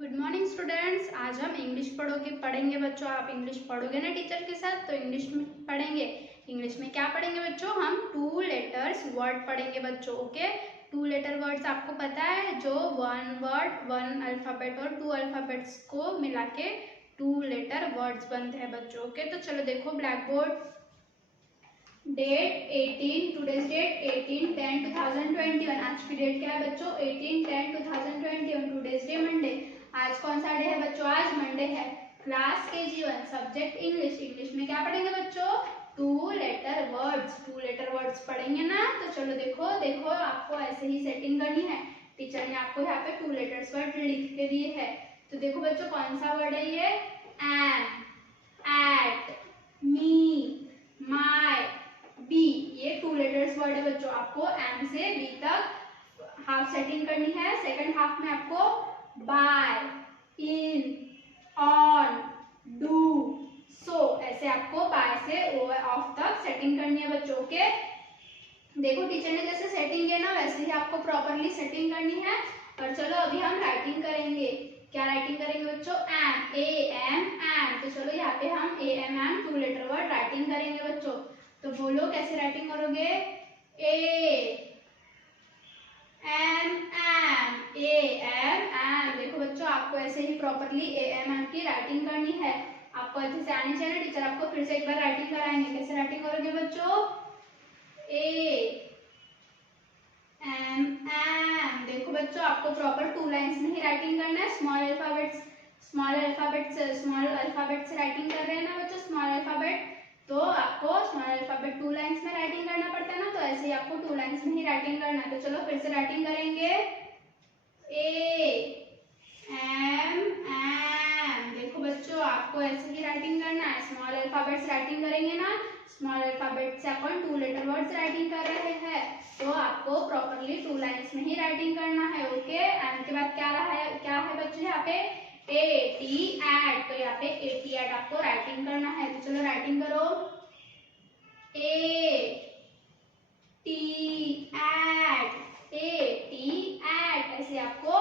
Good morning students. आज हम English पढ़ेंगे बच्चों। आप इंग्लिश पढ़ोगे ना टीचर के साथ, तो इंग्लिश में पढ़ेंगे। इंग्लिश में क्या पढ़ेंगे बच्चों? हम 2 लेटर्स वर्ड पढ़ेंगे बच्चों। ओके, 2 लेटर वर्ड्स आपको पता है, जो 1 वर्ड 1 अल्फाबेट और 2 अल्फाबेट्स को मिला के 2 लेटर वर्ड्स बनते हैं बच्चों। ओके, तो चलो देखो blackboard. Date 18, today's date 18/10/2021। आज की डेट क्या है बच्चों? 18/10/2021। Today's day Monday. आज कौन सा डे है बच्चों? आज मंडे है। Class KG1, subject English. English में क्या पढ़ेंगे बच्चों? 2 लेटर वर्ड्स। 2 लेटर वर्ड्स पढ़ेंगे ना, तो चलो देखो देखो, आपको ऐसे ही सेटिंग करनी है। टीचर ने आपको यहाँ पे 2 लेटर्स वर्ड लिख के दिए है, तो देखो बच्चों कौन सा वर्ड है ये? एम, एट, मी, माई, बी। ये 2 लेटर्स वर्ड है बच्चों। आपको एम से बी तक हाफ सेटिंग करनी है। सेकंड हाफ में आपको बाय, इन, ऑन, डू, सो, ऐसे आपको बाय से ओवर ऑफ तक सेटिंग करनी है बच्चों। ओके, देखो टीचर ने जैसे सेटिंग किया ना, वैसे ही आपको प्रॉपरली सेटिंग करनी है। और चलो अभी हम राइटिंग करेंगे। क्या राइटिंग करेंगे बच्चों? Am, A M am. तो चलो यहाँ पे हम A M am 2 letter word writing करेंगे बच्चों। तो बोलो कैसे राइटिंग करोगे? A M am, A M am. देखो बच्चों, आपको ऐसे ही प्रॉपरली ए एम एम की राइटिंग करनी है। आपको अच्छे से आनी चाहिए। टीचर आपको फिर से एक बार राइटिंग कराएंगे। कैसे राइटिंग करोगे बच्चों? A M am. देखो बच्चों, आपको प्रॉपर 2 लाइंस में ही राइटिंग करना है। स्मॉल अल्फाबेट से राइटिंग कर रहे हैं ना बच्चों, स्मॉल अल्फाबेट, तो आपको स्मॉल अल्फाबेट 2 लाइंस में राइटिंग करना पड़ता है ना, तो ऐसे ही आपको 2 लाइंस में ही राइटिंग करना है। तो चलो फिर से राइटिंग करेंगे। A M am. देखो बच्चों, आपको ऐसे ही राइटिंग करना है। स्मॉल अल्फाबेट्स राइटिंग करेंगे ना, स्मॉल अल्फाबेट से अपन 2 लेटर वर्ड्स राइटिंग कर रहे हैं, तो आपको प्रॉपरली 2 लाइंस में ही राइटिंग करना है। ओके, एंड के बाद क्या है बच्चों? यहाँ पे एटी एट, तो यहाँ पे 88 आपको राइटिंग करना है। तो चलो राइटिंग करो। ए टी एट, ऐसे आपको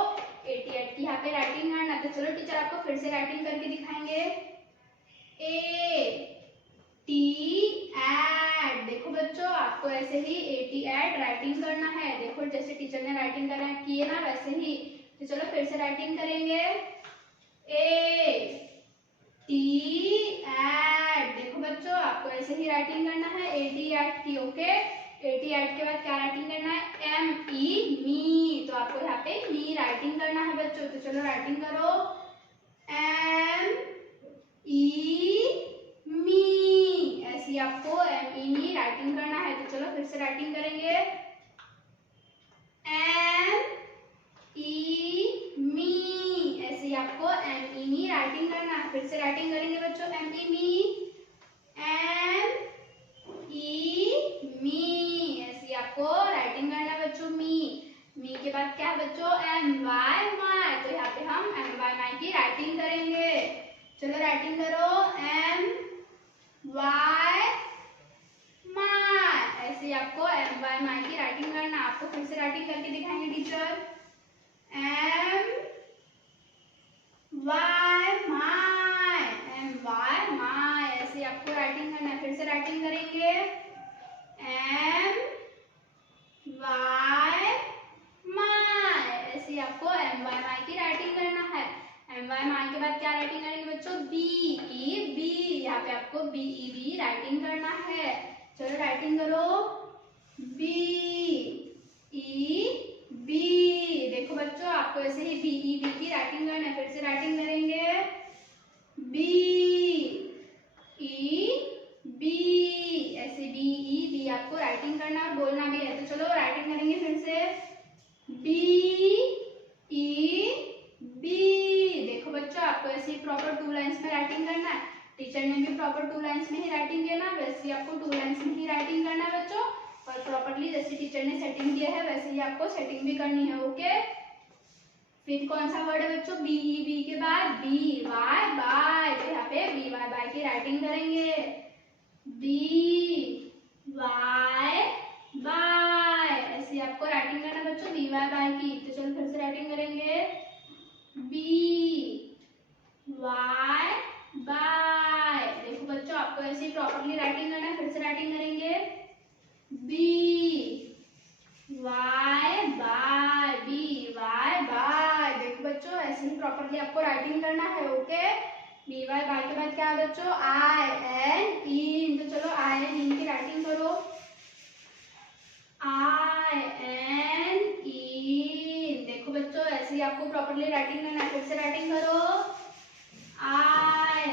88 की यहाँ पे राइटिंग करना है। तो चलो टीचर आपको फिर से राइटिंग करके दिखाएंगे। A T at. देखो बच्चों, आपको ऐसे ही 88 राइटिंग करना है। देखो जैसे टीचर ने राइटिंग की है ना, वैसे ही। तो चलो फिर से राइटिंग करेंगे। A T at. देखो बच्चों, आपको ऐसे ही राइटिंग करना है 88 की। ओके, 88 के बाद क्या राइटिंग करना है? एम ई मी। तो आपको यहाँ पे मी राइटिंग करना है बच्चों। तो चलो राइटिंग करो। एम ई मी, ऐसी आपको एम ई मी राइटिंग करना है। तो चलो फिर से राइटिंग करेंगे। एम ई मी, ऐसे ही आपको एम ई मी राइटिंग करना है। फिर से राइटिंग करेंगे बच्चों। M E me, M E मी, ऐसे आपको राइटिंग करना है बच्चों। मी के बाद क्या है बच्चों? एम वाई माई। तो यहाँ पे हम एम वाई माई की राइटिंग करेंगे। चलो राइटिंग करो। एम वाई माई, ऐसे आपको एम वाई माई की राइटिंग करना। आपको फिर से राइटिंग करके दिखाएंगे टीचर। एम वाई माई, एम वाई माई, ऐसे आपको राइटिंग करना है। फिर से राइटिंग करेंगे। एम वाई माई, ऐसे आपको एम वाई माई की राइटिंग करना है। एम वाई माई के बाद क्या राइटिंग करेंगे बच्चों? B E be. यहाँ पे आपको बी ई बी राइटिंग करना है। चलो राइटिंग करो। B E be. देखो बच्चों, आपको ऐसे ही बी ई बी की राइटिंग करना है। फिर से राइटिंग करेंगे। बी ई बी, ऐसे बी ई बी आपको राइटिंग करना और बोलना भी है। तो चलो राइटिंग करेंगे फिर से। B E be. देखो बच्चों, आपको ऐसे ही प्रॉपर 2 लाइंस में राइटिंग करना है। टीचर ने भी प्रॉपर 2 लाइंस में ही राइटिंग किया ना, वैसे ही आपको 2 लाइंस में ही राइटिंग करना है बच्चों। और प्रॉपरली जैसे टीचर ने सेटिंग किया है, वैसे ही आपको सेटिंग भी करनी है। ओके, फिर कौन सा वर्ड है बच्चों? बी ई बी के बाद बी वाई बाय। तो यहाँ पे बी वाई बाय की राइटिंग करेंगे। बी वाई बाय, ऐसे आपको राइटिंग करना बच्चों बी वाई बाय की। तो चलो फिर से राइटिंग करेंगे। बी राइटिंग करेंगे B Y by, B Y by. देखो बच्चों ऐसे ही प्रॉपरली आपको राइटिंग करना है। ओके, बी वाई बाय के बाद क्या है बच्चों, आई एन इन। तो चलो आई एन इन की राइटिंग करो, आई एन इन। देखो बच्चों ऐसे ही आपको प्रॉपरली राइटिंग करना है। फिर से राइटिंग करो, आई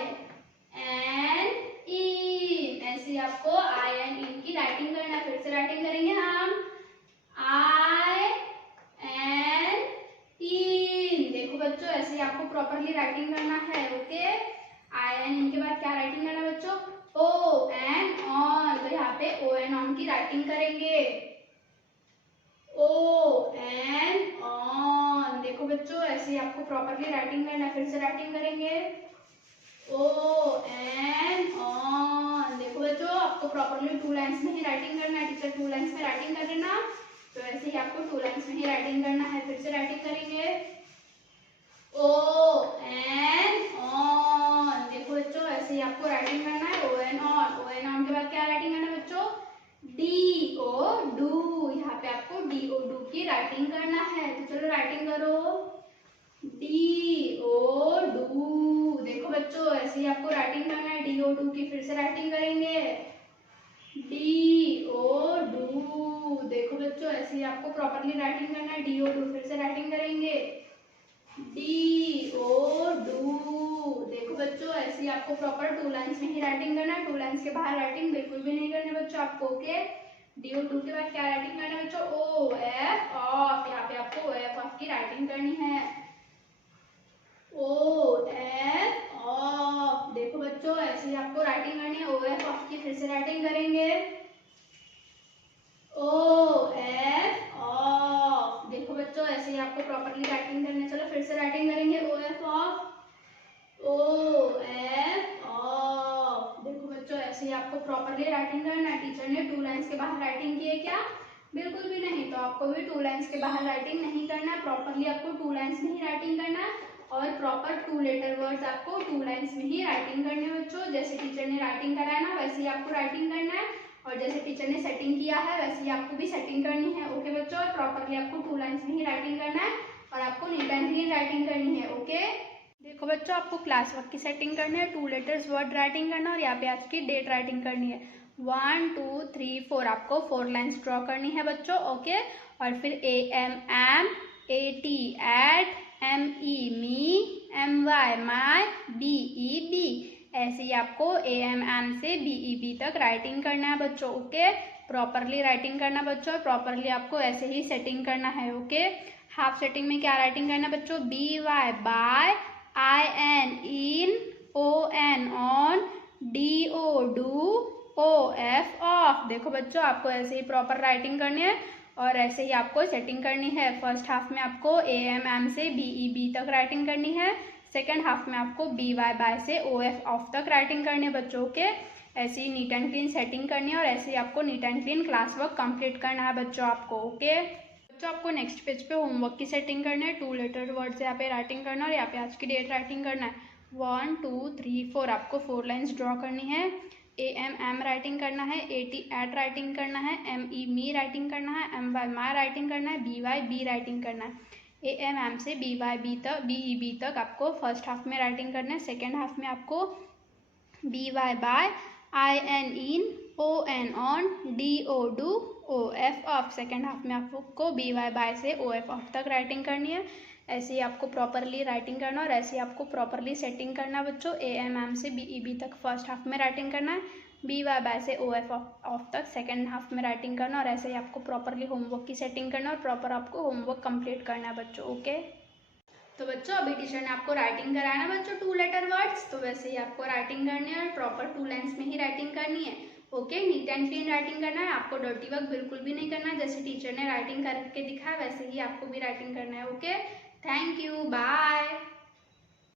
एन इन। ऐसे ही आपको आई एन इन की राइटिंग करना है। फिर से राइटिंग करेंगे हम, आई एन इन। देखो बच्चों ऐसे ही आपको प्रॉपरली राइटिंग करना है। ओके, आई एन इन के बाद क्या राइटिंग करना है बच्चों, ओ एन ऑन। तो यहाँ पे ओ एन ऑन की राइटिंग करेंगे, ओ एन ऑन। देखो बच्चों ऐसे ही आपको प्रॉपरली राइटिंग करना है। फिर से राइटिंग करेंगे, ओ एन ऑन। देखो बच्चों आपको प्रॉपरली 2 लाइन्स में ही राइटिंग करना है। टीचर 2 लाइन्स में राइटिंग कर देना, तो ऐसे ही आपको 2 लाइन्स में ही राइटिंग करना है। फिर से राइटिंग करेंगे, ओ एन ऑन। देखो बच्चों ऐसे ही आपको राइटिंग करना है, O N on. O N on के बाद क्या राइटिंग करना है बच्चों, डी ओ डू। यहाँ पे आपको डी ओ डू की राइटिंग करना है। तो चलो राइटिंग करो, डी ओ डू। देखो बच्चों ऐसे ही आपको राइटिंग करना है डी ओ डू की। फिर से राइटिंग करेंगे, डी ओ डू। देखो बच्चों ऐसे ही आपको प्रॉपरली राइटिंग करना है डी ओ डू। फिर से राइटिंग करेंगे, डी ओ डू। देखो बच्चों ऐसे ही आपको प्रॉपर 2 लाइन्स में ही राइटिंग करना है। 2 लाइन्स के बाहर राइटिंग बिल्कुल भी नहीं करनी बच्चों आपको। ओके, डी ओ डू के बाद क्या राइटिंग करना है बच्चों, ओ एफ ऑफ। यहाँ पे आपको ओ एफ ऑफ की राइटिंग करनी है, ओ एफ ऑफ। देखो बच्चों ऐसे ही आपको राइटिंग करनी है ओ एफ ऑफ की। फिर से राइटिंग करेंगे, ओ एफ ऑफ। देखो बच्चों ऐसे ही आपको प्रॉपरली राइटिंग करनी है। चलो फिर से राइटिंग करेंगे, O F of, O F of. देखो बच्चों ऐसे ही आपको प्रॉपरली राइटिंग करना है। टीचर ने 2 लाइन्स के बाहर राइटिंग की है क्या, बिल्कुल भी नहीं। तो आपको भी 2 लाइन्स के बाहर राइटिंग नहीं करना है। प्रॉपरली आपको 2 लाइन्स में ही राइटिंग करना है और प्रॉपर 2 लेटर वर्ड्स आपको 2 लाइन्स में ही राइटिंग करने हैं बच्चों। जैसे टीचर ने राइटिंग कराया ना वैसे ही आपको राइटिंग करना है, और जैसे टीचर ने सेटिंग किया है वैसे ही आपको भी सेटिंग करनी है। ओके बच्चों, और प्रॉपरली आपको 2 लाइन्स में ही राइटिंग करना है और आपको नीट एंड क्लीन राइटिंग करनी है। ओके, देखो बच्चों आपको क्लास वर्क की सेटिंग करनी है, 2 लेटर्स वर्ड राइटिंग करना है और यहाँ पे आज की डेट राइटिंग करनी है। 1 2 3 4 आपको 4 लाइन्स ड्रॉ करनी है बच्चों। ओके, और फिर A M am, A T at, M E me, M Y my, B E be. ऐसे ही आपको ए एम एम से बी ई बी तक राइटिंग करना है बच्चों। ओके, प्रॉपरली राइटिंग करना बच्चों, प्रॉपरली आपको ऐसे ही सेटिंग करना है। ओके, हाफ सेटिंग में क्या राइटिंग करना बच्चों, B Y by, I N in, O N on, D O do, O F of. देखो बच्चों आपको ऐसे ही प्रॉपर राइटिंग करनी है और ऐसे ही आपको सेटिंग करनी है। फर्स्ट हाफ में आपको ए एम एम से बी ई बी तक राइटिंग करनी है, सेकेंड हाफ में आपको बी वाई बाय से ओ एफ ऑफ तक राइटिंग करनी है बच्चों के। ऐसे ही नीट एंड क्लीन सेटिंग करनी है और ऐसे ही आपको neat and clean class work complete करना है बच्चों आपको। ओके बच्चों, आपको नेक्स्ट पेज पे होमवर्क की सेटिंग करना है। 2 लेटर वर्ड्स यहाँ पे राइटिंग करना है और यहाँ पे आज की डेट राइटिंग करना है। 1 2 3 4 आपको 4 लाइन्स ड्रॉ करनी है। ए एम एम राइटिंग करना है, ए टी एट राइटिंग करना है, एम ई मी राइटिंग करना है, एम वाई माई राइटिंग करना है, बी वाई बी राइटिंग करना है। ए एम एम से बी वाई बी तक, बी ई बी तक आपको फर्स्ट हाफ में राइटिंग करना है। सेकेंड हाफ में आपको B Y by, I N in, O N on, D O do, O F of. Second half में आपको बी वाई बाय से ओ एफ ऑफ तक राइटिंग करनी है। ऐसे ही आपको प्रॉपरली राइटिंग करना और ऐसे ही आपको प्रॉपरली सेटिंग करना बच्चों। ए एम एम से बी ई बी तक फर्स्ट हाफ में राइटिंग करना है, बी वाई बाय से ओ एफ ऑफ तक सेकेंड हाफ में राइटिंग करना और ऐसे ही आपको प्रॉपरली होमवर्क की सेटिंग करना और प्रॉपर आपको होमवर्क कंप्लीट करना है बच्चों। ओके, तो बच्चों अभी टीचर ने आपको राइटिंग कराया ना बच्चों 2 लेटर वर्ड्स, तो वैसे ही आपको राइटिंग करनी है और प्रॉपर 2 लाइन्स में ही राइटिंग करनी है। Okay, neat and clean writing करना है, आपको डर्टी वर्क बिल्कुल भी नहीं करना है। जैसे टीचर ने राइटिंग करके दिखाया वैसे ही आपको भी राइटिंग करना है। Okay, thank you, bye.